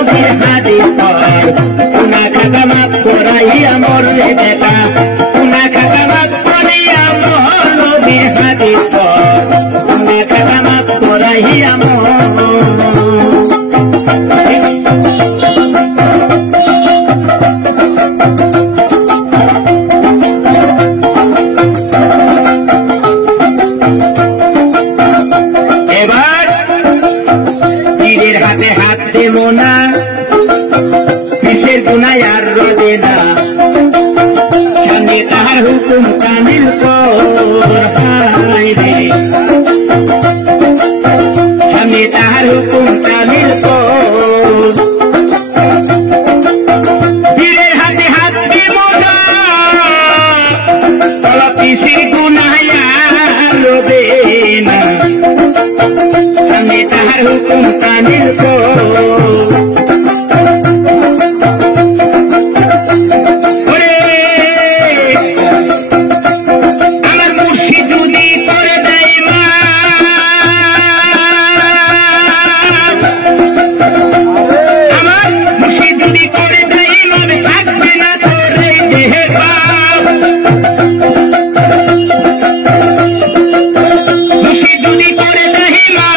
নবীর হাদিস পড় গুনাহ খাতা মাফ করাইয়া মরলে বেটা গুনাহ খাতা মাফ করাইয়া মর নবীর হাদিস পড় গুনাহ খাতা মাফ করাইয়া মর হাতে হাত দেব না কিসের গুনায় আর রবে না সামনে তাহার হুকুম কামিল কর রে সামনে তাহার হুকুম কামিল কর পীরের হাতে হাত দেব না কিসের গুনায় আর রবে না সামনে তাহার হুকুম কামিল আমার মুর্শিদ যদি করে দেয় মা আমার মুর্শিদ যদি করে দেয় মনে থাকবে না তোর এই দেহে পাপ মুর্শিদ যদি করে দেয় মা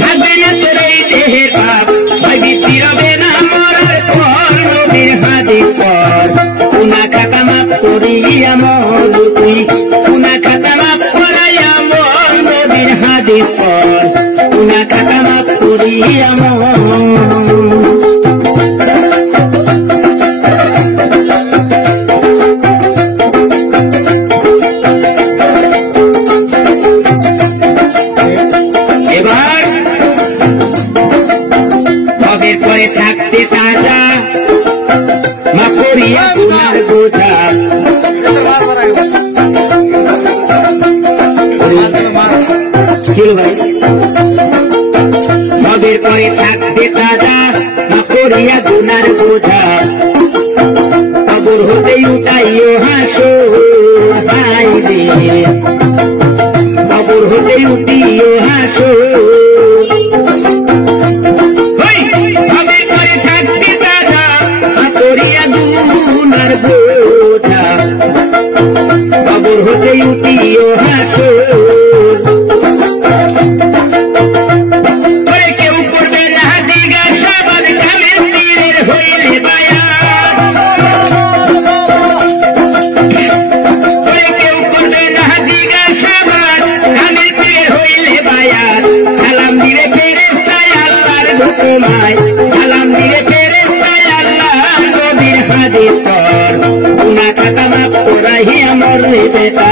থাকবে না তোর এই দেহে পাপ ভাবি ফিরবে না মরার পর নবীর হাদিস পড় গুনাহ খাতা মাফ করিয়া মর তুই গুনাহ খাতা মাফ করাইয়া মর নবীর হাদিস পড় গুনাহ খাতা মাফ করিয়া মর এবার তবের পরে থাকতে তাজা মা করিয়া গুনার বোঝা তবের পরে থাকতে তাজা মা করিয়া গুনার বোঝা কবর হতে উঠাইও হাসো হাই রে কবর হতে উঠিও হাসো তবের পরে থাকতে তাজা মা করিয়া গুনার বোঝা কবর হতে উঠিও হাসো কেউ করবে না জিজ্ঞাসাবাদ কামের তীরের হইলে বায়া কেউ করবে না জিজ্ঞাসাবাদ কামের তীরের হইলে বায়া সালাম দিলে ফেরেশতায় আল্লাহর হুকুমায় সালাম দিলে ফেরেশতায় আল্লাহর নবীর হাদিস পড় গুনাহ খাতা মাফ করাইয়া মরলে বেটা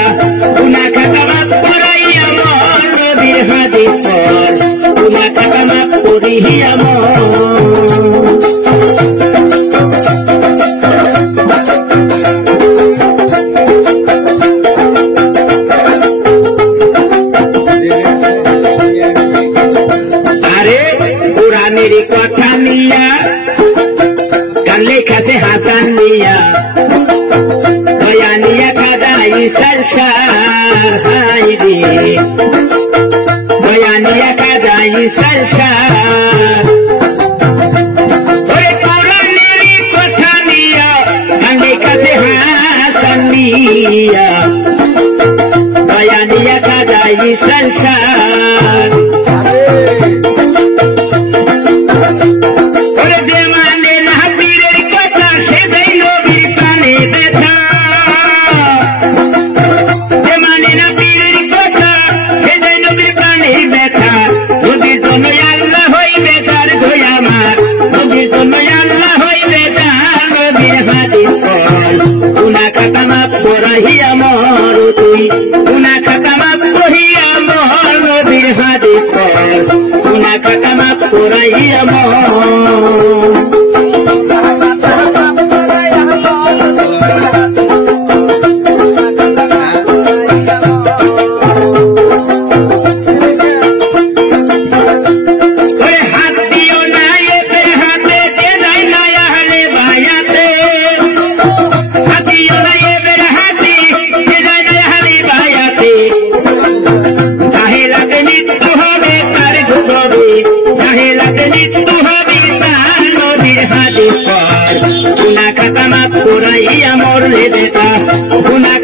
গুনাহ খাতা মাফ করাইয়া মর নবীর হাদিস পড় গুনাহ খাতা মাফ করিয়া মর আরে কোরআনের কথা নিয়া কান লেখাছে হাসান নিয়া বয়ানিয়া খাদাই সালসাই রে বয়ানিয়া খাদাই সালসার ওরে কোরআনের কথা নিয়া কান লেখাছে হাসান নিয়া বয়ানিয়া খাদাই সালসার ওরে যে মানে না পীরের কথা সে দেই নবীর প্রাণে ব্যথা যে মানে না পীরের কথা সে দেই নবীর প্রাণে ব্যথা নবীর জন্য আল্লাহ হইবে তার গোয়ামার নবীর জন্য আল্লাহ হইবে তার নবীর হাদিস পড় গুনাহ খাতা মাফ করাইয়া মর তুই গুনাহ খাতা মাফ করিয়া মর নবীর হাদিস পড় গুনাহ খাতা মাফ করাইয়া মর হাত দিও না এদের হাতে যে নাই না আহলে বায়াতে হাত দিও না এদের হাতে যে নাই না আহলে বায়াতে তাহে লাগে মৃত্যু হবে তার ঘুরবে তাহে লাগে মৃত্যু হবে তোরাইয়া মরলে বেটা গুনা